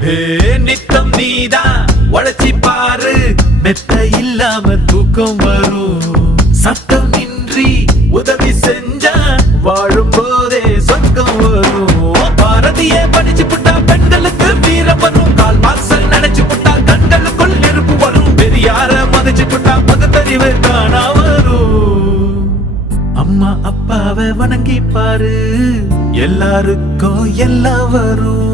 நித்தம் நீதான் உழைச்சி பாரு, மெத்த இல்லாம தூக்கம் வரும். சட்டம் இன்றி உதவி செஞ்சா வாழும் போதே சொர்க்கம் வரும். பாரதியே படிச்சு புட்டா பெண்களுக்கு வீரம் வரும். கால் மார்க்ஸ் நினைச்சு புட்டா கண்களுக்குள் நெருப்பு வரும். பெரியார மதிச்சு புட்டா பகுத்தறிவு காணா வரும். அம்மா அப்பாவை வணங்கி பாரு, எல்லாருக்கும் எல்லாம் வரும்.